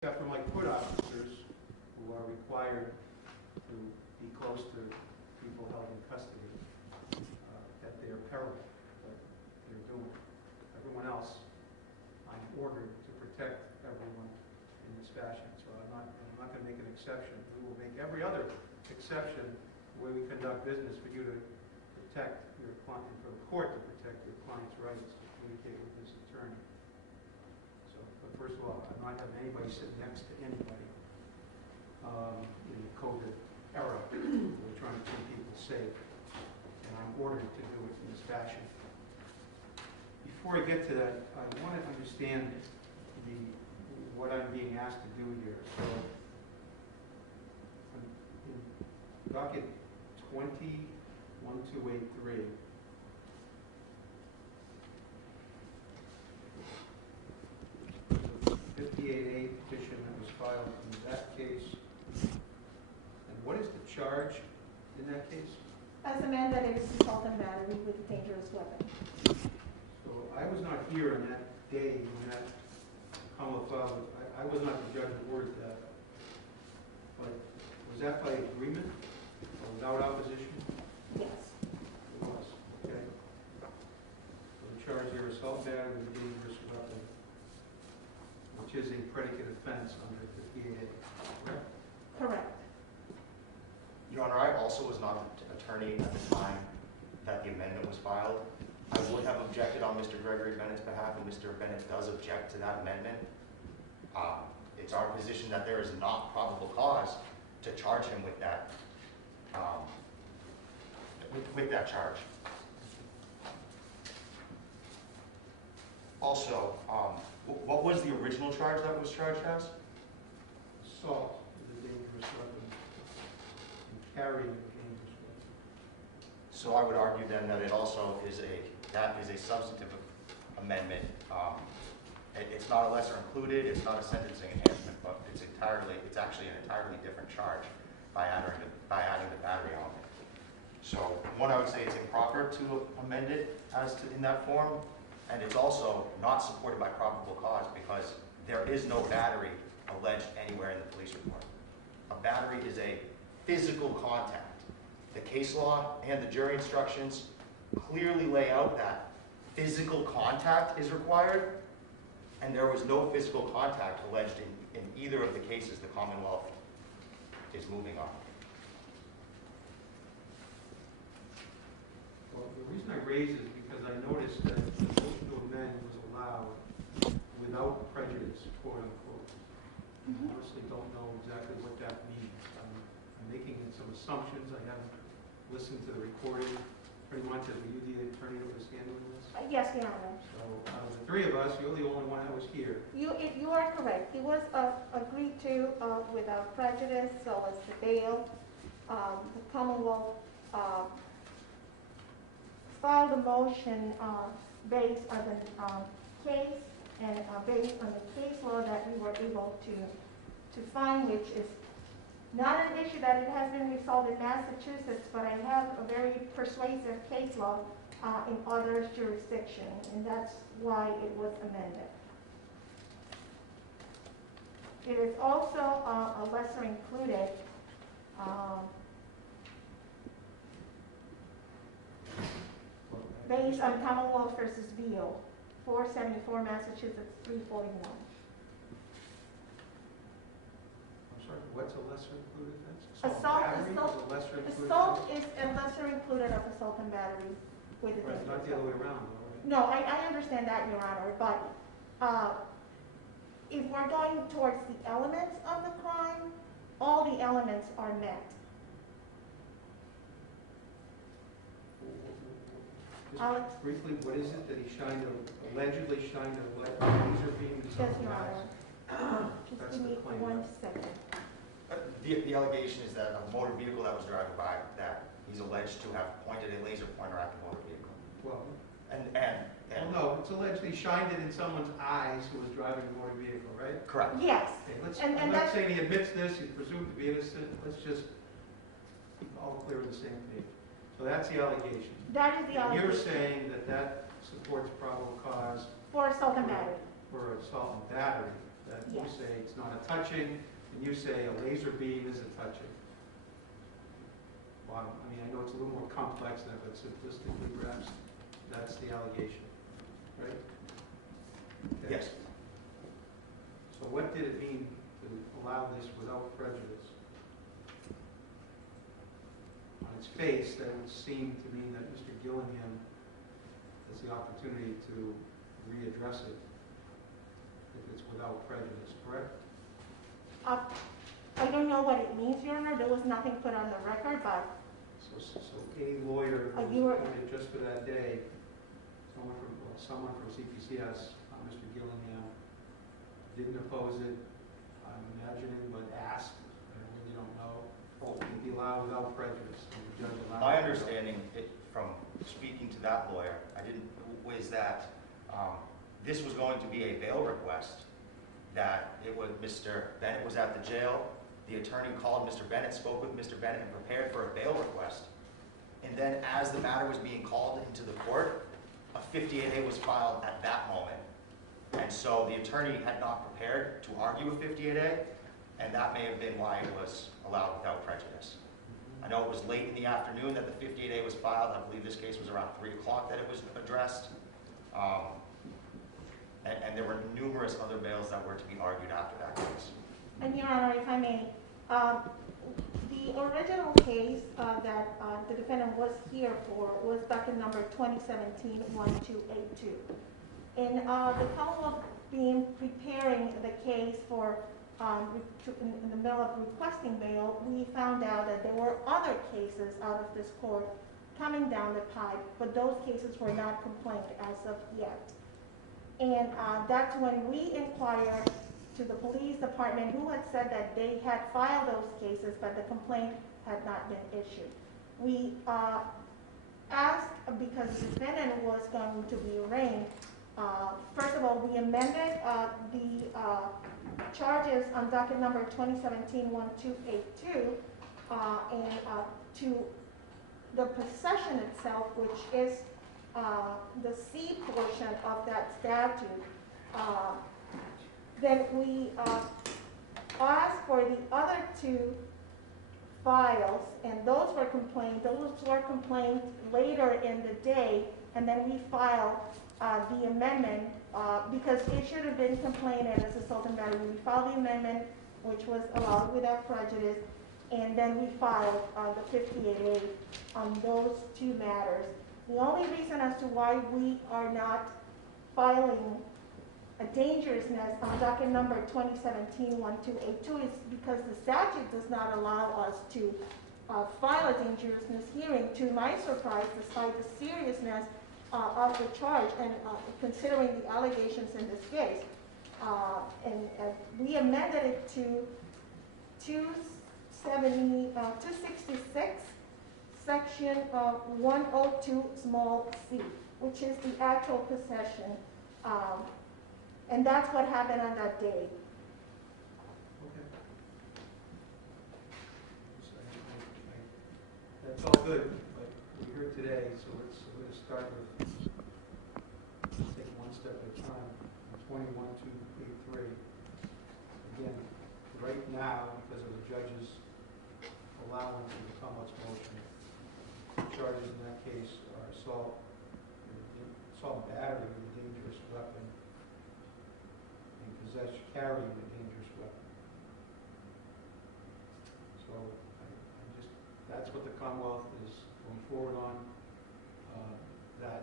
Except for like foot officers who are required to be close to people held in custody at their peril, but they're doing. Everyone else, I'm ordered to protect everyone in this fashion. So I'm not going to make an exception. We will make every other exception the way we conduct business for you to protect your client, and for the court to protect your client's rights to communicate with his attorney. But first of all, I'm not having anybody sit next to anybody in the COVID era. We're trying to keep people safe, and I'm ordered to do it in this fashion. Before I get to that, I want to understand what I'm being asked to do here. So, in docket 20-1283, 58A petition that was filed in that case. And what is the charge in that case? As a man that is assault and battery with a dangerous weapon. So I was not here on that day when that Commonwealth filed. I was not the judge who ordered that. But was that by agreement or without opposition? Yes. It was. Okay. So the charge here is assault and battery with a dangerous weapon, which is a predicate offense under 58A. Correct? Correct. Your Honor, I also was not the attorney at the time that the amendment was filed. I would have objected on Mr. Gregory Bennett's behalf, and Mr. Bennett does object to that amendment. It's our position that there is not probable cause to charge him with that, with that charge. Also, what was the original charge that was charged as? Assault with a dangerous weapon and carrying a dangerous weapon. So I would argue then that it also is a substantive amendment. It's not a lesser included, it's not a sentencing enhancement, but it's actually an entirely different charge by adding the battery element. So one, I would say it's improper to amend it in that form, and it's also not supported by probable cause because there is no battery alleged anywhere in the police report. A battery is a physical contact. The case law and the jury instructions clearly lay out that physical contact is required, and there was no physical contact alleged in either of the cases the Commonwealth is moving on. Well, the reason I raise it is because I noticed that the motion to amend was allowed without prejudice, quote unquote. I honestly don't know exactly what that means. I'm making some assumptions. I haven't listened to the recording. Pretty much, were you the attorney that was handling this? Yes, Your Honor. So out of the three of us, you're the only one that was here. You are correct. It was agreed to without prejudice, so as to bail. The Commonwealth filed a motion based on the case and based on the case law that we were able to find, which is not an issue that it has been resolved in Massachusetts, but I have a very persuasive case law in other jurisdictions, and that's why it was amended. It is also a lesser included based on Commonwealth versus Beal, 474 Massachusetts 341. I'm sorry, what's a lesser included offense? Assault Battery is a lesser included Assault offense? is a lesser included of assault and battery with a Right, dangerous not the other way weapon. around, though, right? No, I understand that, Your Honor, but if we're going towards the elements of the crime, all the elements are met. Just briefly, what is it that he allegedly shined a laser beam into Yes, someone's Your eyes? Honor. Just That's give the me claim, 1 right? second. The allegation is that a motor vehicle that was driving by, that he's alleged to have pointed a laser pointer at the motor vehicle. Well, And no, it's alleged he shined it in someone's eyes who was driving the motor vehicle, right? correct. Yes. Okay, And I'm not that's- saying he admits this, he's presumed to be innocent, let's just keep all clear on the same page. So that's the allegation. That is the And you're allegation saying that that supports probable cause for assault and battery. for assault and battery, that you Yes. say it's not a touching, and you say a laser beam is a touching. Well, I mean, I know it's a little more complex than that, but simplistically, perhaps, that's the allegation, right? Okay. Yes. So what did it mean to allow this without prejudice? On its face, that would seem to mean that Mr. Gillingham has the opportunity to readdress it if it's without prejudice, correct? I don't know what it means, Your Honor. There was nothing put on the record, but So a lawyer who You was were- appointed just for that day, someone from CPCS, Mr. Gillingham, didn't oppose it, I'm imagining, but asked, I really don't know, to be allowed without prejudice. And the judge allowed My it. understanding from speaking to that lawyer, was that this was going to be a bail request, that it was, Mr. Bennett was at the jail, the attorney called Mr. Bennett, spoke with Mr. Bennett, and prepared for a bail request. And then as the matter was being called into the court, a 58A was filed at that moment. And so the attorney had not prepared to argue a 58A, and that may have been why it was allowed without prejudice. I know it was late in the afternoon that the 58A was filed. I believe this case was around 3 o'clock that it was addressed. And there were numerous other bails that were to be argued after that case. And Your Honor, if I may, the original case that the defendant was here for was docket number 2017-1282. In the Commonwealth being preparing the case for in the middle of requesting bail, we found out that there were other cases out of this court coming down the pipe, but those cases were not complained as of yet. And that's when we inquired to the police department, who had said that they had filed those cases, but the complaint had not been issued. We asked, because the defendant was going to be arraigned, first of all, we amended the charges on docket number 2017-1282 and to the possession itself, which is the C portion of that statute. Then we asked for the other two files, and those were complained later in the day, and then we filed the amendment because it should have been complained as assault and battery. We filed the amendment, which was allowed without prejudice, and then we filed the 58A on those two matters. The only reason as to why we are not filing a dangerousness on docket number 2017-1282 is because the statute does not allow us to file a dangerousness hearing. To my surprise, despite the seriousness of the charge and considering the allegations in this case, we amended it to 266, section 102 small c, which is the actual possession. And that's what happened on that day. Okay. That's all good, but we're here today, so we're going to start with, take one step at a time. 21-283. Again, right now, because of the judge's allowance of the Commonwealth's motion, the charges in that case are assault and battery with a dangerous weapon, and carrying a dangerous weapon. So that's what the Commonwealth is going forward on. That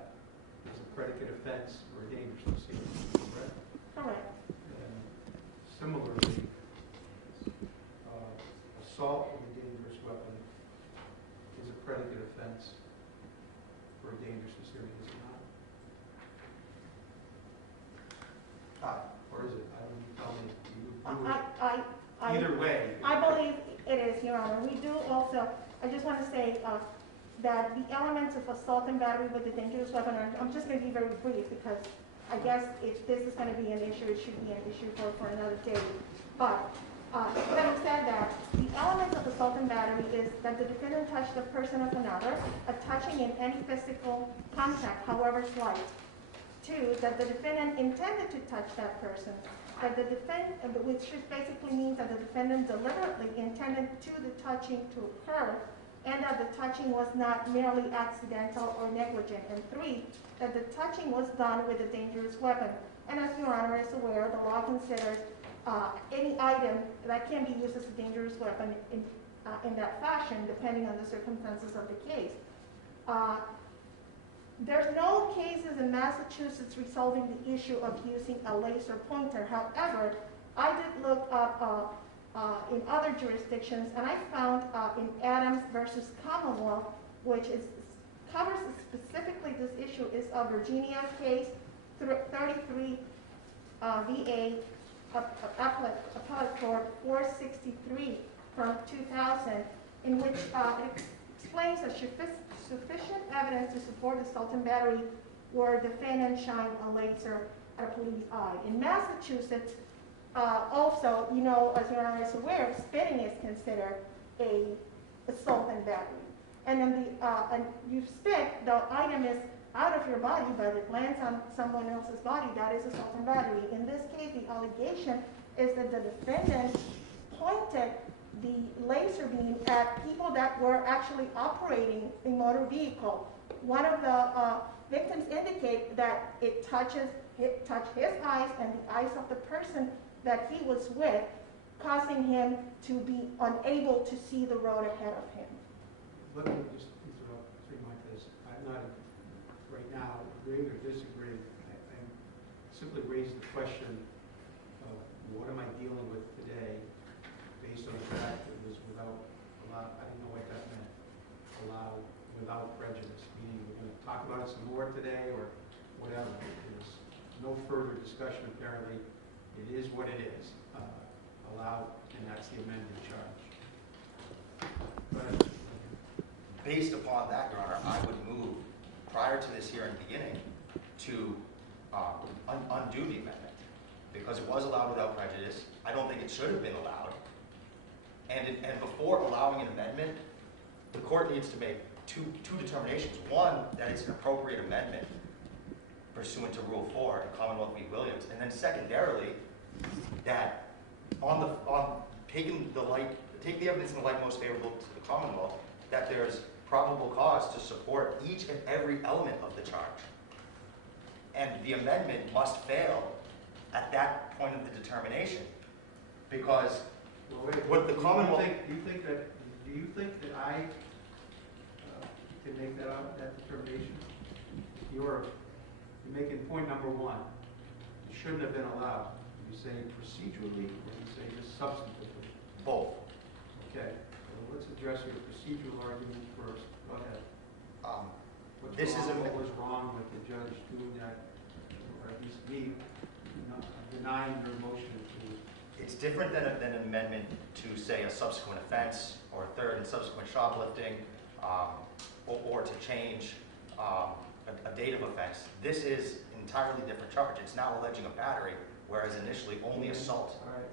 is a predicate offense for a dangerousness hearing, correct? Correct. And similarly, assault with a dangerous weapon is a predicate offense for a dangerousness hearing, is it not? Or is it? I don't know, tell me. Either way. I believe it is, Your Honor. We do also, I just want to say that the elements of assault and battery with a dangerous weapon, I'm just going to be very brief because I guess if this is going to be an issue, it should be an issue for another day. But having said that, the elements of assault and battery is that the defendant touched the person of another, a touching in any physical contact, however slight. 2, that the defendant intended to touch that person. that the defendant, which just basically means that the defendant deliberately intended the touching to occur, and that the touching was not merely accidental or negligent. And 3, that the touching was done with a dangerous weapon. And as Your Honor is aware, the law considers any item that can be used as a dangerous weapon in that fashion, depending on the circumstances of the case. There's no cases in Massachusetts resolving the issue of using a laser pointer. However, I did look up in other jurisdictions, and I found in Adams versus Commonwealth, which covers specifically this issue, is a Virginia case, 33 VA Appellate Court 463 from 2000, in which it explains that sufficient evidence to support assault and battery where defendant shined a laser at a police eye. In Massachusetts, also, you know, as Your Honor is aware, spitting is considered a assault and battery. And then and you spit, the item is out of your body, but it lands on someone else's body. That is assault and battery. In this case, the allegation is that the defendant pointed the laser beam at people that were actually operating a motor vehicle. One of the victims indicate that it touched his eyes and the eyes of the person that he was with, causing him to be unable to see the road ahead of him. Let me just interrupt, remind this. I'm not right now agreeing or disagreeing. I simply raised the question of what am I dealing with today based on the fact that it was without, I didn't know what that meant, allow without prejudice, meaning we're going to talk about it some more today or whatever. There's no further discussion apparently. It is what it is, allowed, and that's the amended charge. Go ahead. Based upon that, Your Honor, I would move, prior to this hearing beginning, to undo the amendment, because it was allowed without prejudice. I don't think it should have been allowed. And before allowing an amendment, the court needs to make two determinations. One, that it's an appropriate amendment pursuant to Rule 4 in Commonwealth v. Williams, and then secondarily, that taking the evidence in the light most favorable to the Commonwealth, that there's probable cause to support each and every element of the charge. And the amendment must fail at that point of the determination, because what the Commonwealth... Do you think that I can make that determination? You're making point number 1. It shouldn't have been allowed. You say procedurally, or you say just substantively? Both. Okay. Well, let's address your procedural argument first. Go ahead. What was wrong with the judge doing that, or at least me denying your motion to... It's different than an amendment to, say, a subsequent offense, or a third and subsequent shoplifting, or to change a date of offense. This is an entirely different charge. It's now alleging a battery, whereas initially only assault. All right.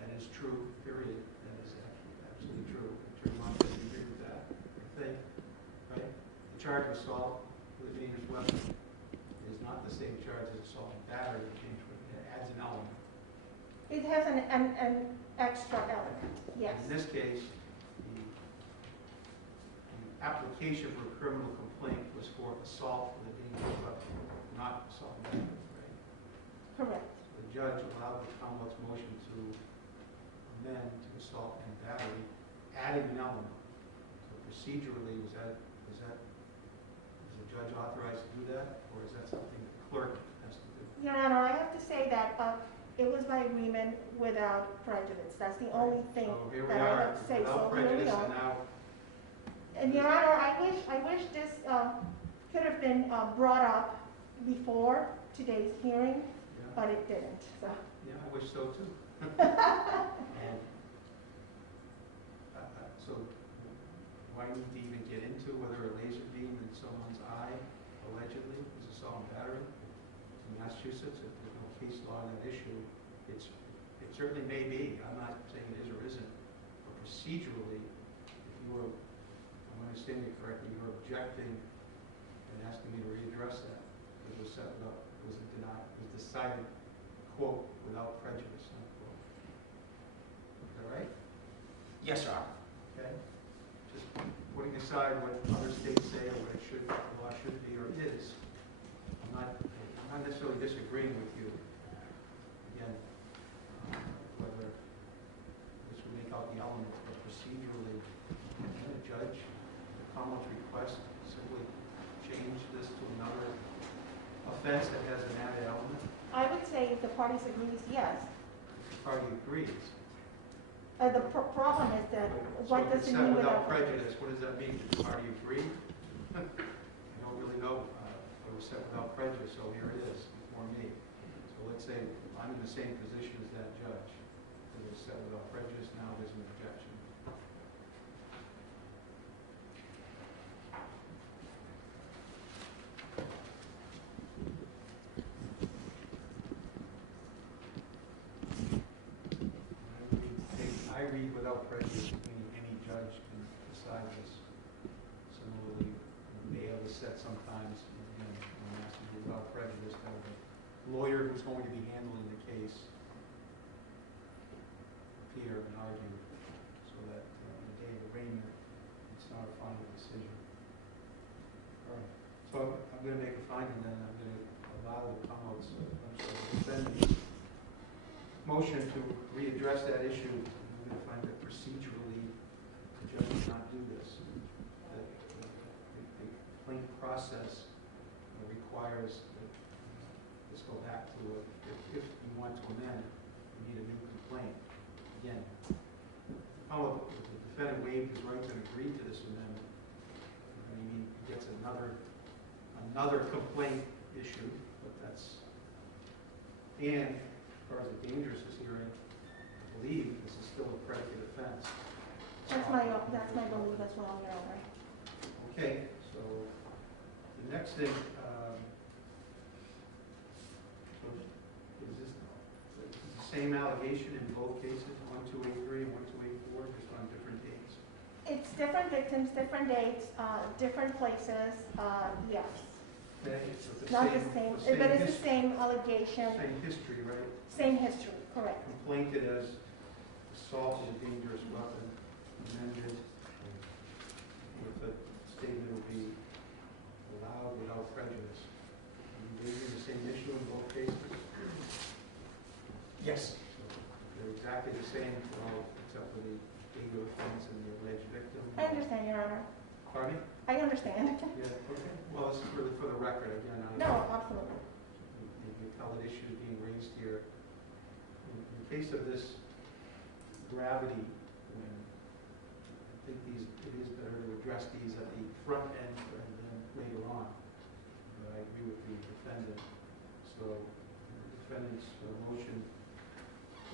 That is true, period. That is absolutely true. Attorney Montes, you agree with that? I think, right? The charge of assault with a dangerous weapon is not the same charge as assault and battery. It adds an element. It has an extra element, yes. In this case, the application for a criminal complaint was for assault with a dangerous weapon, not assault and battery, right? Correct. The judge allowed the Commonwealth's motion to amend to assault and battery, adding an element. So procedurally, was the judge authorized to do that, or is that something the clerk has to do? Your Honor, I have to say that it was by agreement without prejudice. That's the only thing So here we that I are, have to say. without So here we prejudice, are. and now And Your Honor, I wish this could have been brought up before today's hearing, yeah, but it didn't. So. yeah, I wish so too. So why need to even get into whether a laser beam in someone's eye allegedly is assault and battery? In Massachusetts, if there's no case law on that issue, it certainly may be. I'm not saying it is or isn't. But procedurally, if you were, I'm understanding it correctly, you're objecting and asking me to readdress that. It was set up. It was denied, was decided, quote, without prejudice, unquote. Is that right? Yes, Your Honor. Okay? Just putting aside what other states say or what the law should be or is, I'm not necessarily disagreeing with you. Again, whether this would make out the elements, but procedurally, can a judge, the Commonwealth's request, simply change this to another offense that has an added element? I would say if the parties agrees, yes. The party agrees. The problem is that what does it mean without prejudice? What does that mean? Does the party agree? I don't really know. It was set without prejudice, so here it is before me. So let's say I'm in the same position as that judge. It was set without prejudice. Now there's an objection. I read without prejudice, meaning any judge can decide this. Similarly, bail is set sometimes, and when asked to do without prejudice, that the lawyer who's going to be handling the case appear and argue so that on the day of arraignment, it's not a final decision. All right. So I'm going to make a finding, then I'm going to allow the Commonwealth's defendant's motion to readdress that issue. I'm going to find that procedurally the judge did not do this. That the complaint process requires that this go back to if you want to amend, you need a new complaint. Again, the defendant waived his right to agree to this amendment. I mean, he gets another complaint issue, but that's, and as far as the dangerousness hearing, I believe this is still a predicate offense. That's my belief as well, Your Honor. Okay, so the next thing, is this the same allegation in both cases, 1283 and 1284, just on different dates? It's different victims, different dates, different places, yes. Okay, so Not the same, but it's the same allegation. Same history, right? Same history, correct. Complainted as assault with a dangerous weapon, amended with a statement would be allowed without prejudice. Are you raising the same issue in both cases? Yes. So they're exactly the same for all, except for the danger offense and the alleged victim? I understand, Your Honor. Pardon me? I understand. Yeah, okay. Well, this is for the record, again. No, absolutely. The appellate issue is being raised here. In the case of this gravity, when I think it is better to address these at the front end rather than later on. But I agree with the defendant. So the defendant's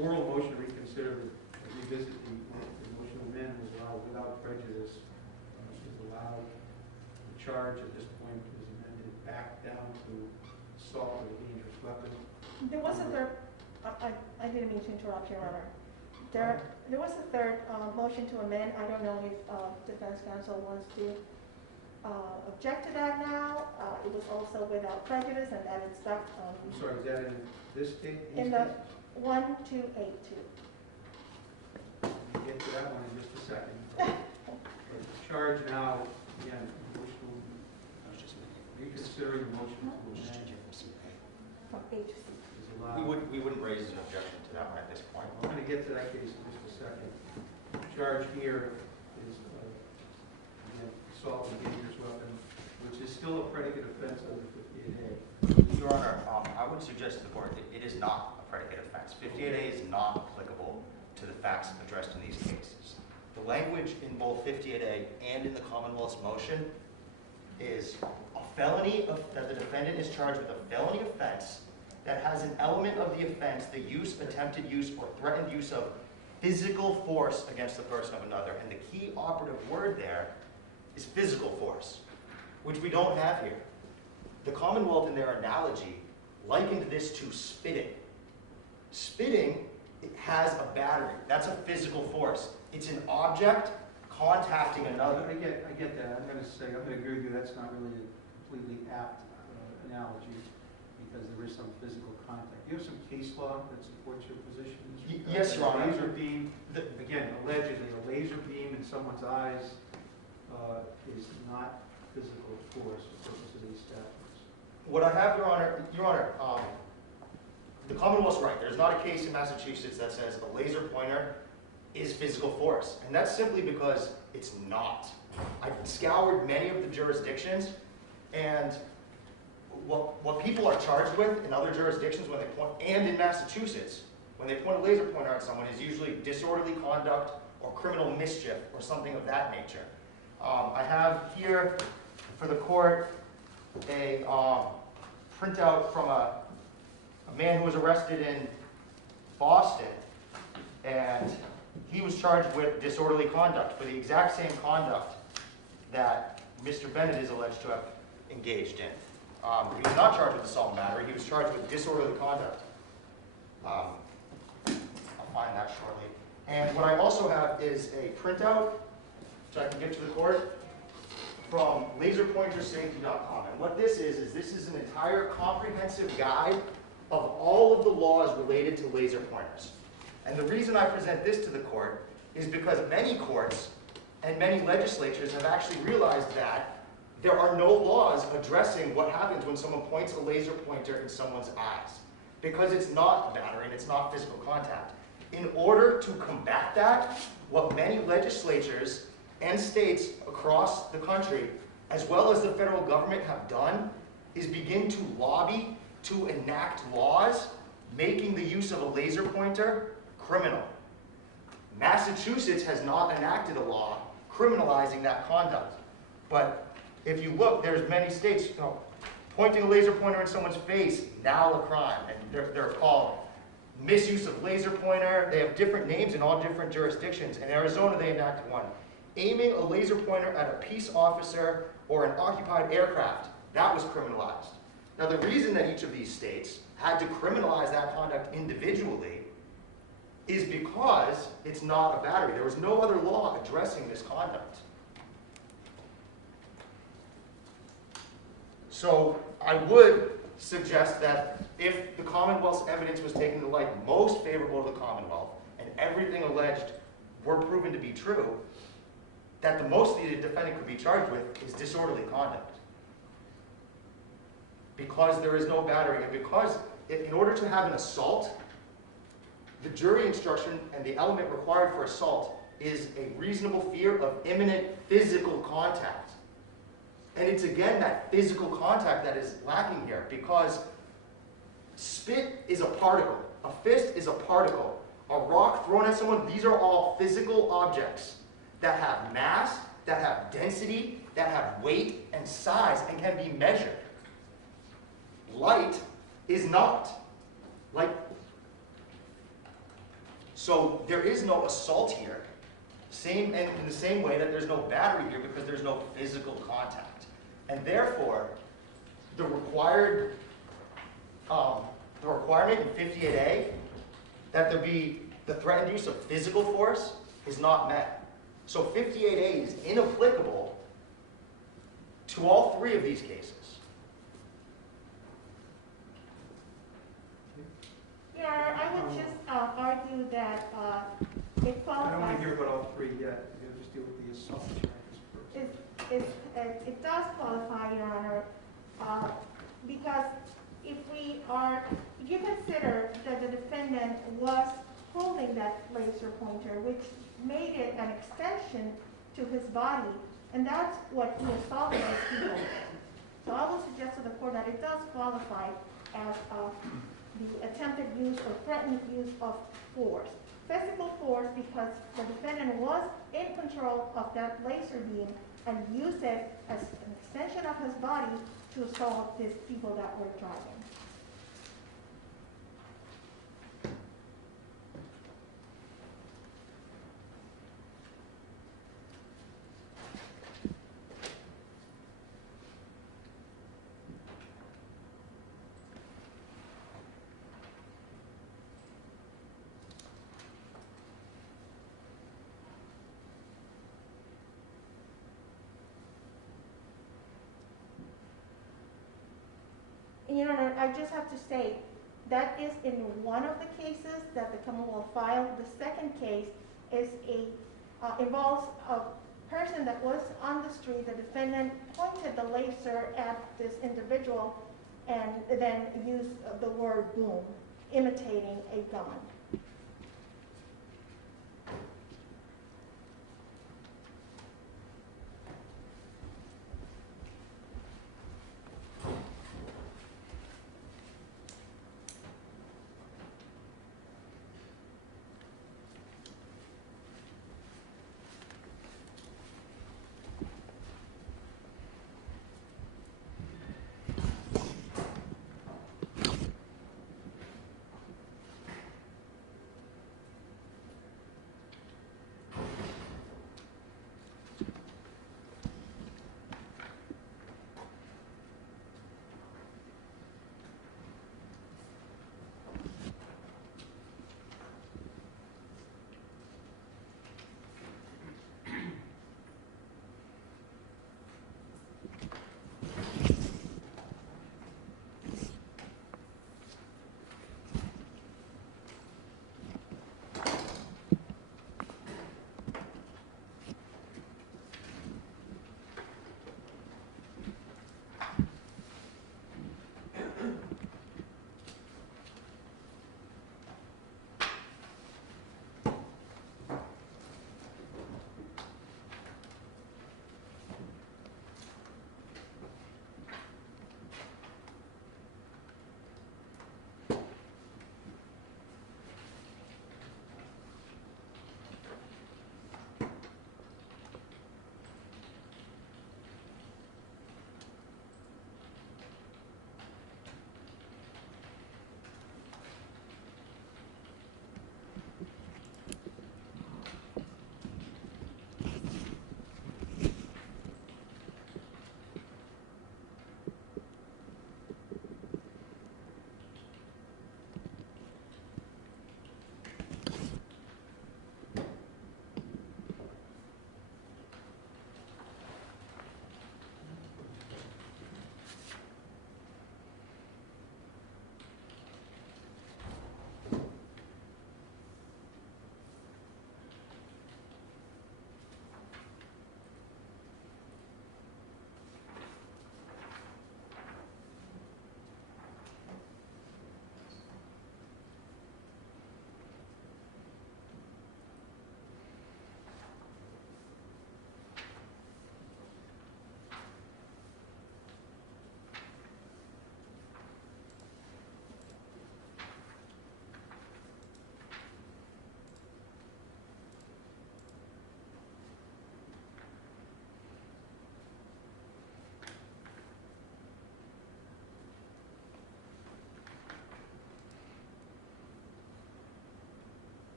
oral motion to reconsider, revisit the motion to amend was allowed without prejudice. Is allowed. The charge at this point is amended back down to assault with a dangerous weapon. There was a third, I didn't mean to interrupt, Your Honor. There was a third motion to amend. I don't know if defense counsel wants to object to that now. It was also without prejudice, and that it's stuck on. I'm sorry, is that in this case? In the 1282. We'll get to that one in just a second. But the charge now, again, reconsidering the motion to amend From A to C. is allowed. We wouldn't raise an objection to that one at this point. I'm going to get to that case in just a second. The charge here is, again, assault with a dangerous weapon, which is still a predicate offense under 58A. Your Honor, I would suggest to the board that it is not a predicate offense. 58A is not applicable to the facts addressed in these cases. The language in both 58A and in the Commonwealth's motion is a felony, that the defendant is charged with a felony offense that has an element of the offense, the use, attempted use, or threatened use of physical force against the person of another. And the key operative word there is physical force, which we don't have here. The Commonwealth, in their analogy, likened this to spitting. Spitting, it has a battery. That's a physical force. It's an object contacting another. I get that. I'm going to agree with you. That's not really a completely apt analogy, because there is some physical contact. Do you have some case law that supports your position? Yes, Your Honor. A laser beam, again, allegedly, a laser beam in someone's eyes is not physical force for purposes of these statutes. What I have, Your Honor, the Commonwealth's right. There's not a case in Massachusetts that says a laser pointer is physical force, and that's simply because it's not. I've scoured many of the jurisdictions, and what people are charged with in other jurisdictions when they point, and in Massachusetts, when they point a laser pointer at someone, is usually disorderly conduct or criminal mischief or something of that nature. I have here for the court a printout from a man who was arrested in Boston, and he was charged with disorderly conduct for the exact same conduct that Mr. Bennett is alleged to have engaged in. He was not charged with assault and battery. He was charged with disorderly conduct. I'll find that shortly. And what I also have is a printout, which I can give to the court, from laserpointersafety.com. And what this is this is an entire comprehensive guide of all of the laws related to laser pointers. And the reason I present this to the court is because many courts and many legislatures have actually realized that there are no laws addressing what happens when someone points a laser pointer in someone's eyes, because it's not battery and it's not physical contact. In order to combat that, what many legislatures and states across the country, as well as the federal government, have done is begin to lobby to enact laws making the use of a laser pointer criminal. Massachusetts has not enacted a law criminalizing that conduct. But if you look, there's many states, pointing a laser pointer in someone's face, now a crime. And they're called misuse of laser pointer. They have different names in all different jurisdictions. In Arizona, they enacted one. Aiming a laser pointer at a peace officer or an occupied aircraft, that was criminalized. Now, the reason that each of these states had to criminalize that conduct individually is because it's not a battery. There was no other law addressing this conduct. So I would suggest that if the Commonwealth's evidence was taken to the light most favorable to the Commonwealth, and everything alleged were proven to be true, that the most the defendant could be charged with is disorderly conduct. Because there is no battery, and because in order to have an assault, the jury instruction and the element required for assault is a reasonable fear of imminent physical contact. And it's again that physical contact that is lacking here, because spit is a particle, a fist is a particle, a rock thrown at someone, these are all physical objects that have mass, that have density, that have weight and size and can be measured. Light is not. So there is no assault here. And in the same way that there's no battery here because there's no physical contact. And therefore, the requirement in 58A that there be the threatened use of physical force is not met. So 58A is inapplicable to all three of these cases. Yeah, I would just argue that it qualifies. I don't want to hear about all three yet. You'll just deal with the assault charges first. It does qualify, Your Honor, because if you consider that the defendant was holding that laser pointer, which made it an extension to his body, and that's what he assaulted his people. So I will suggest to the court that it does qualify as the attempted use or threatened use of force. Physical force because the defendant was in control of that laser beam and used it as an extension of his body to assault these people that were driving. Your Honor, I just have to say, that is in one of the cases that the Commonwealth filed. The second case is involves a person that was on the street. The defendant pointed the laser at this individual and then used the word boom, imitating a gun.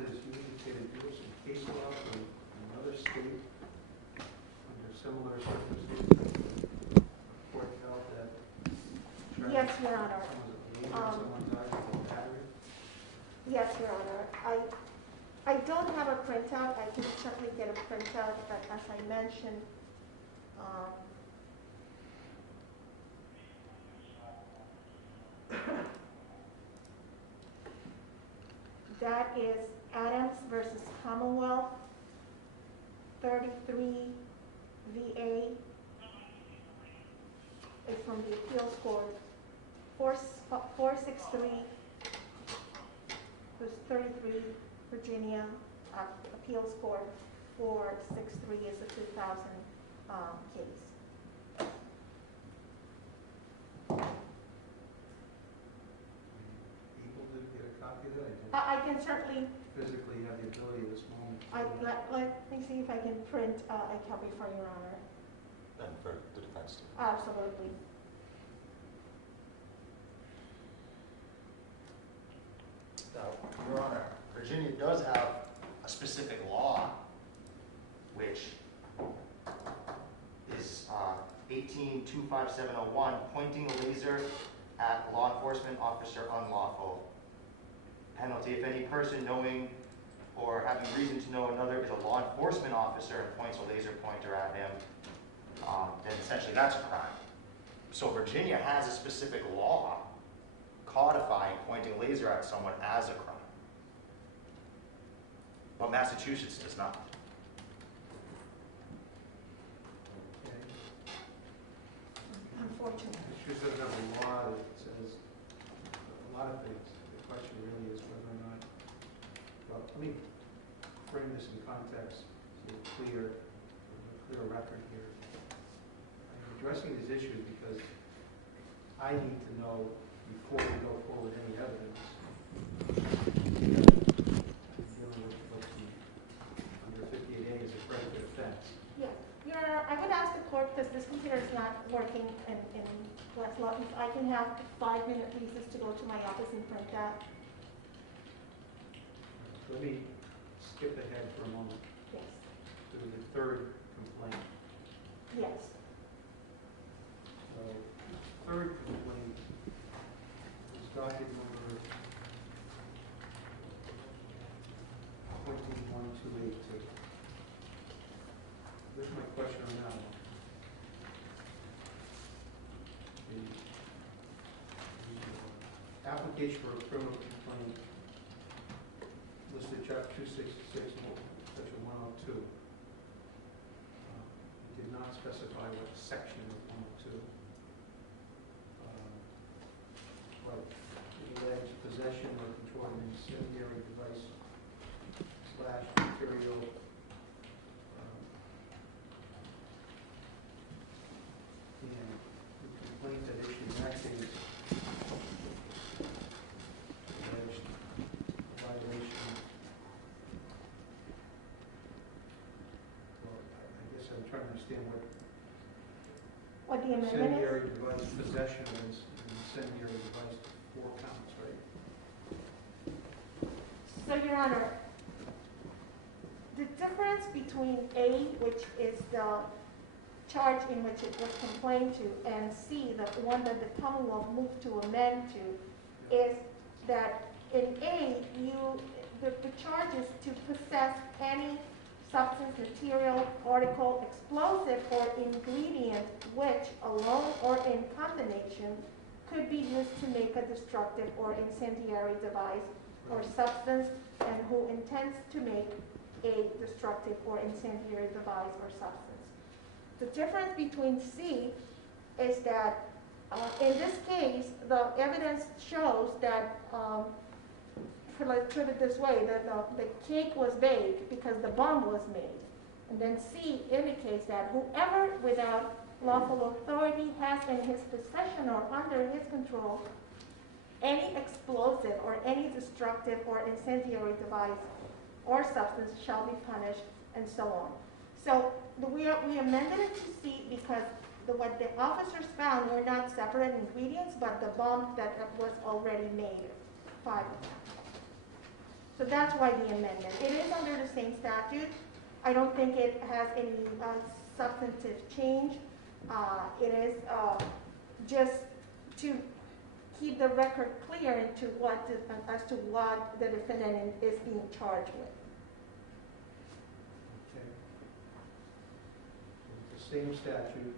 does you indicated there was some case law from another state under similar circumstances? Court held that. Yes, Your Honor. Someone died of a battery? Yes, Your Honor. I don't have a printout. I can certainly get a printout, but as I mentioned, that is Adams versus Commonwealth, 33 VA. It's from the appeals court, 463, there's 33 Virginia appeals court, 463 is a 2000 case. Able to get a copy of that? I can certainly, Physically have the ability at this moment. let me see if I can print a copy for Your Honor. And for the defense team. Absolutely. Now, Your Honor, Virginia does have a specific law, which is 18-25701, pointing a laser at law enforcement officer unlawful. Penalty, if any person knowing or having reason to know another is a law enforcement officer and points a laser pointer at him, then essentially that's a crime. So Virginia has a specific law codifying pointing a laser at someone as a crime. But Massachusetts does not. Okay. Unfortunately. Massachusetts doesn't have a law that says a lot of things. The question really is whether or not, well, let me frame this in context so it's clear, a clear record here. I'm addressing these issues because I need to know before we go forward any evidence. I'm dealing with what under 58A is a predicate offense. Yeah, Your Honor, I would ask the court, because this computer is not working in West Law, if I can have 5-minute recess to go to my office and print that. Let me skip ahead for a moment Yes, to the third complaint. yes. So, third complaint is docket number 21282. Here's my question on that one. The application for a criminal complaint listed chapter 266, section 102. It did not specify what section of 102. But it alleged possession or control of an incendiary device / material. And the complaint that issued in that case alleged violation. Well, I guess I'm trying to understand What the amendment is? incendiary device, possession of an incendiary device, 4 counts, right? So, Your Honor, the difference between A, which is the charge in which it was complained to, and C, the one that the Commonwealth moved to amend to, is that in A, the charge is to possess any substance, material, article, explosive, or ingredient which, alone or in combination, could be used to make a destructive or incendiary device or substance, and who intends to make a destructive or incendiary device or substance. The difference between C is that in this case, the evidence shows that, put it this way, that the cake was baked because the bomb was made. And then C indicates that whoever without lawful authority has in his possession or under his control any explosive or any destructive or incendiary device or substance shall be punished, and so on. So we amended it to C because what the officers found were not separate ingredients, but the bomb that was already made, 5 of them. So that's why the amendment. It is under the same statute. I don't think it has any substantive change. It is just to keep the record clear into as to what the defendant is being charged with. Okay. So the same statute,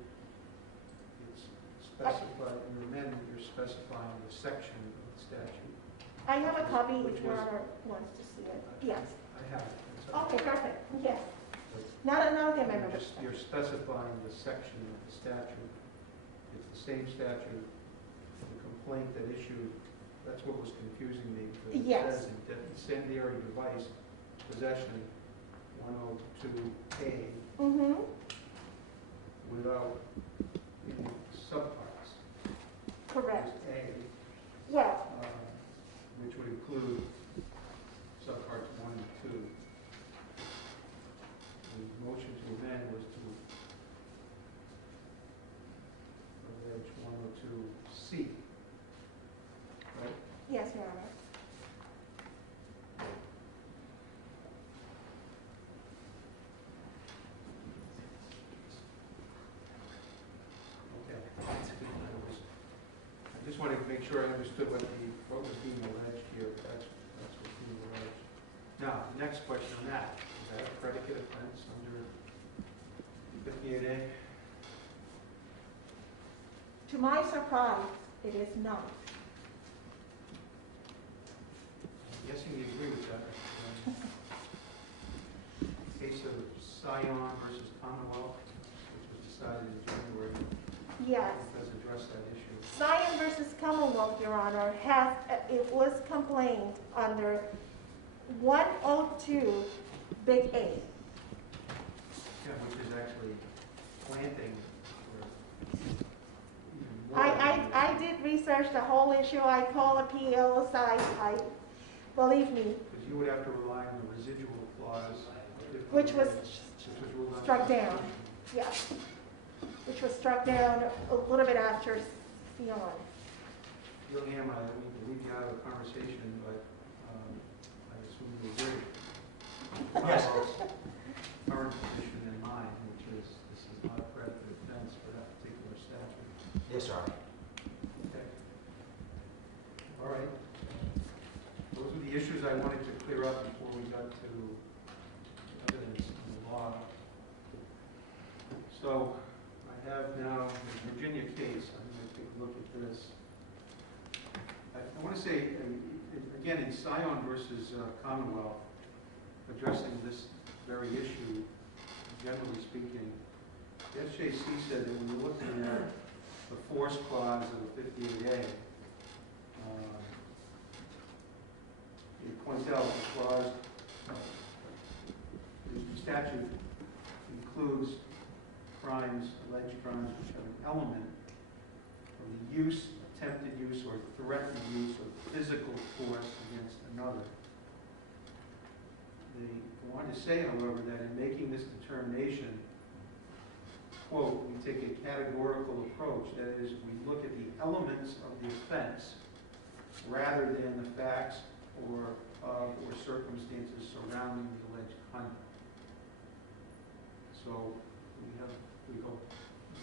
it's specified, in the amendment, you're specifying the section of the statute. I have a copy Which if Your was- Honor wants to see it. Yes. I have it. It's up. Okay, perfect. Yes. But Not the amendment. You're specifying the section of the statute. It's the same statute. The complaint that issued, that's what was confusing me. Because it Yes. says incendiary device possession 102A Mm-hmm. without any subparts. Correct. Just A, Well, which would include subparts 1 and 2. The motion to amend was to allege 102C, right? yes, Your Honor. Okay. I just wanted to make sure I understood what was being alleged here. That's what's being alleged. Now, the next question on that, is that a predicate offense under 58A? To my surprise, it is not. I'm guessing you agree with that. Case of Scion versus Commonwealth, which was decided in January, Yes. does address that issue. Scion versus Commonwealth, Your Honor, it was complained under 102 Big A. Yeah, which is actually planting or even more. I did research the whole issue. I call appeals. Believe me, Because you would have to rely on the residual clause. Which was ruled struck down. yes, which was struck down a little bit after Sion. Gilliam, I don't mean to leave you out of the conversation, but I assume you agree. Yes. Current position in mind, which is this is not a predicate offense for that particular statute. Yes, sir. Okay. All right. Those are the issues I wanted to clear up before we got to evidence in the law. So I have now the Virginia case. I'm going to take a look at this. I want to say, again, in Scion versus Commonwealth, addressing this very issue, generally speaking, the SJC said that when you're looking at the force clause of the 58A, it points out the clause, the statute includes crimes, alleged crimes, which have an element of the use, attempted use, or threatened use of physical force against another. They go on to say, however, that in making this determination, quote, we take a categorical approach. That is, we look at the elements of the offense rather than the facts or circumstances surrounding the alleged conduct. So we go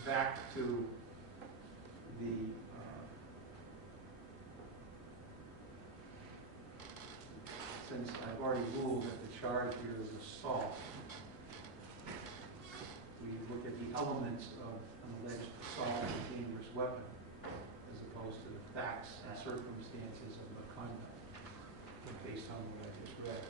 back to the since I've already ruled that the charge here is assault, we look at the elements of an alleged assault with a dangerous weapon as opposed to the facts and circumstances of the conduct based on what I just read.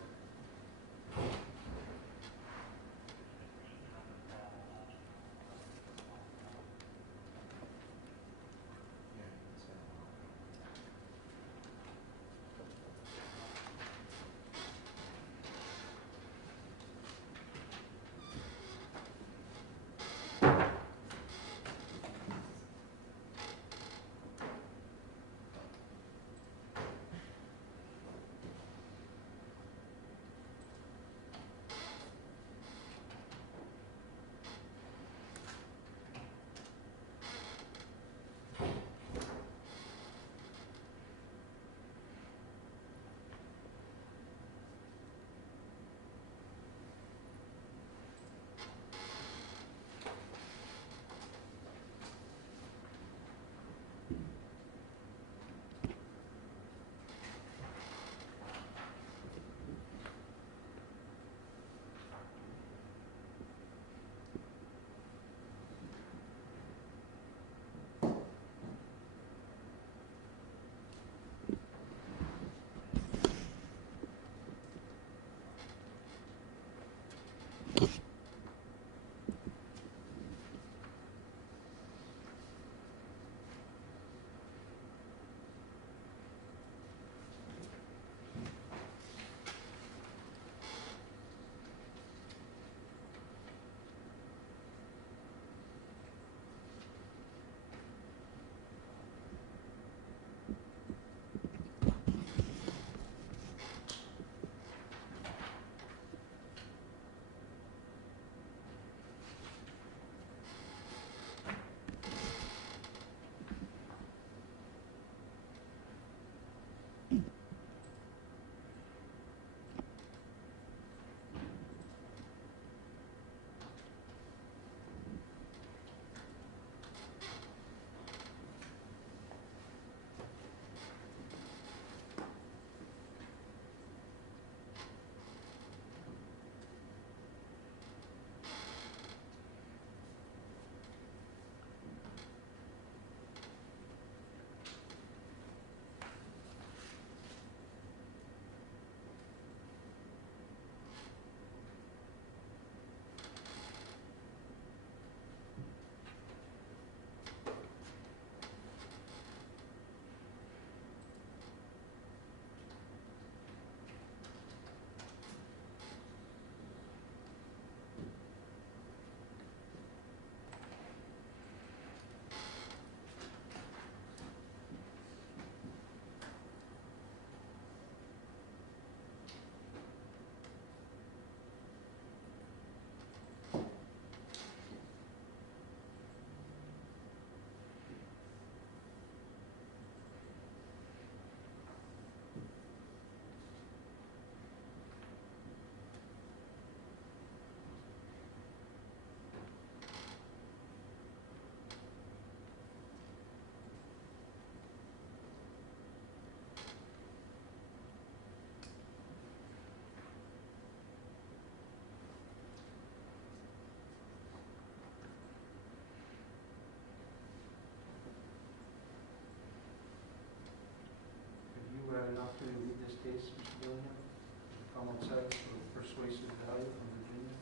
Belmont cites for persuasive value from Virginia.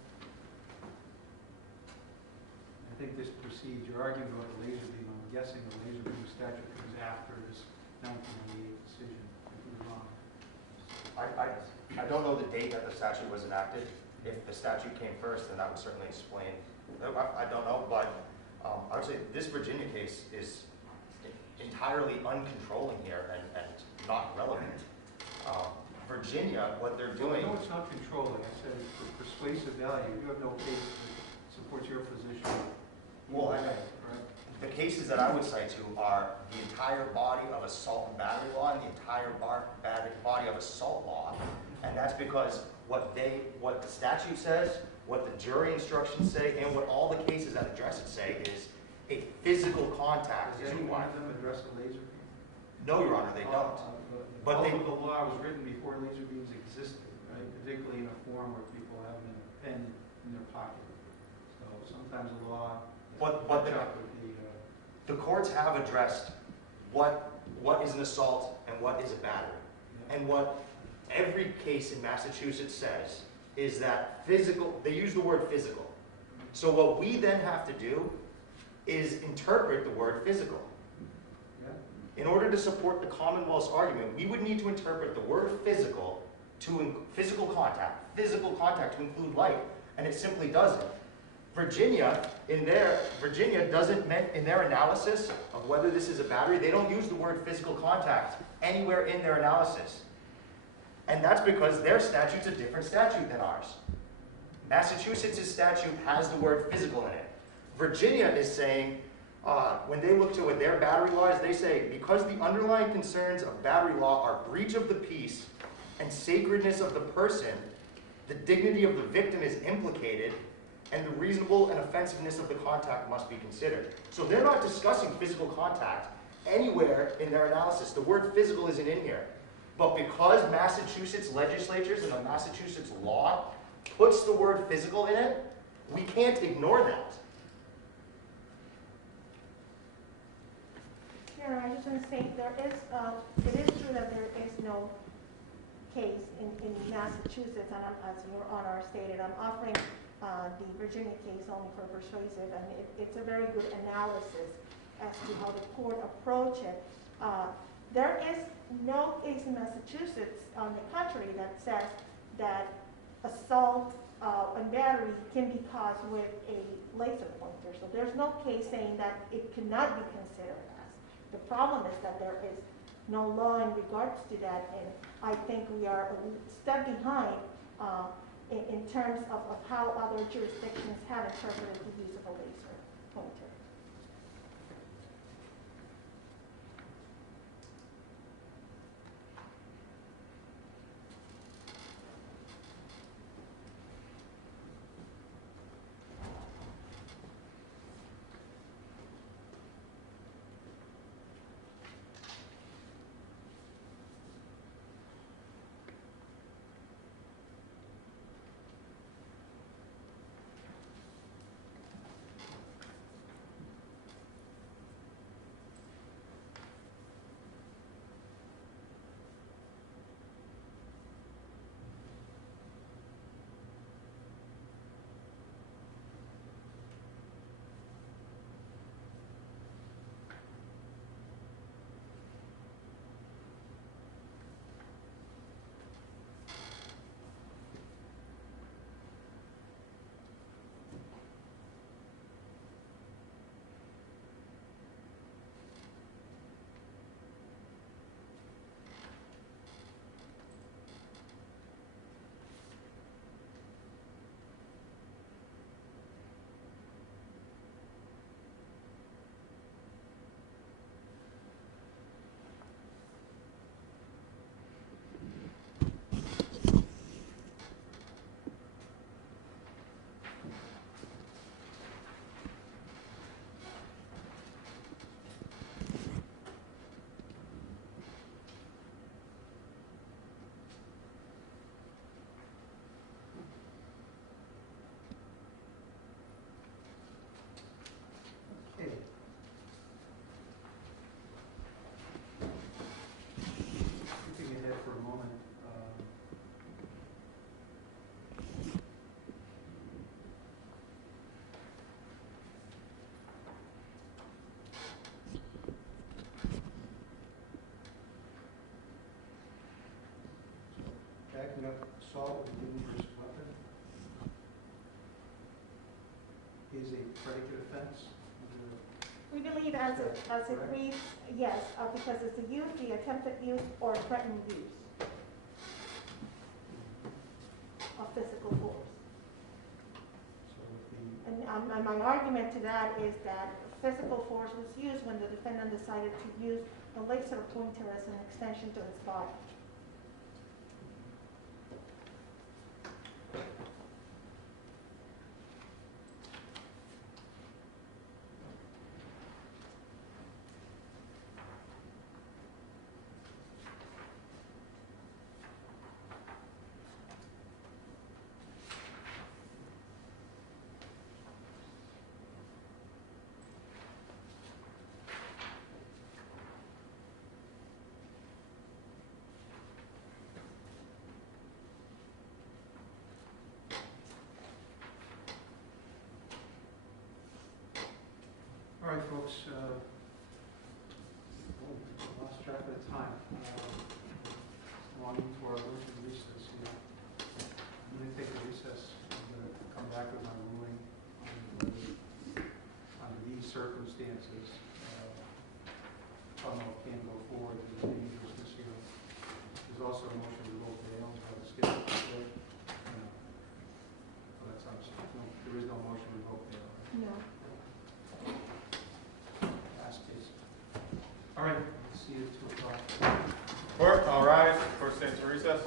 I think this precedes your argument about the laser beam. I'm guessing the laser beam statute comes after this 1998 decision, if I'm wrong. I don't know the date that the statute was enacted. If the statute came first, then that would certainly explain. I don't know, but I would say this Virginia case is entirely uncontrolling here and not relevant. Virginia, what they're doing. No, it's not controlling. I said for persuasive value. You have no case that supports your position. Well, Right. the cases that I would cite to are the entire body of assault and battery law and the entire body of assault law. And that's because what the statute says, what the jury instructions say, and what all the cases that address it say is a physical contact Does is any one required. of them address the laser beam? No, Your Honor, they don't. But All they- of the law was written before laser beams existed, right? Particularly in a form where people have them in a pen in their pocket. So sometimes the law But catch up with the courts have addressed what is an assault and what is a battery. And what every case in Massachusetts says is that physical, they use the word physical. So what we then have to do is interpret the word physical. Yeah. In order to support the Commonwealth's argument, we would need to interpret the word physical to physical contact to include light, and it simply doesn't. Virginia doesn't in their analysis of whether this is a battery, they don't use the word physical contact anywhere in their analysis. And that's because their statute's a different statute than ours. Massachusetts' statute has the word physical in it. Virginia is saying, when they look to what their battery law is, they say, because the underlying concerns of battery law are breach of the peace and sacredness of the person, the dignity of the victim is implicated, and the reasonable and offensiveness of the contact must be considered. So they're not discussing physical contact anywhere in their analysis. The word physical isn't in here. But because Massachusetts legislatures and the Massachusetts law puts the word physical in it, we can't ignore that. Yeah, I just want to say it is true that there is no case in Massachusetts, and as Your Honor stated, I'm offering the Virginia case only for persuasive, and it's a very good analysis as to how the court approached it. There is no case in Massachusetts, on the contrary, that says that assault and battery can be caused with a laser pointer. So there's no case saying that it cannot be considered as. The problem is that there is no law in regards to that, and I think we are a step behind in terms of how other jurisdictions have interpreted the use of a laser pointer. as it correct? reads, yes, because it's the use, the attempted use, or threatened use of physical force. So if the, And my argument to that is that physical force was used when the defendant decided to use the laser pointer as an extension to his body. all right, folks, lost track of the time. Longing for a little recess here. I'm going to take a recess. I'm going to come back with my ruling on whether, under these circumstances, Holyoke can go forward with the dangerousness here. There's also a motion to revoke bail by the schedule today. No. Oh, that's on, no, there is no motion to revoke bail. No. Last case. All right, see you at 2 o'clock. Court, all rise. Court stands in recess.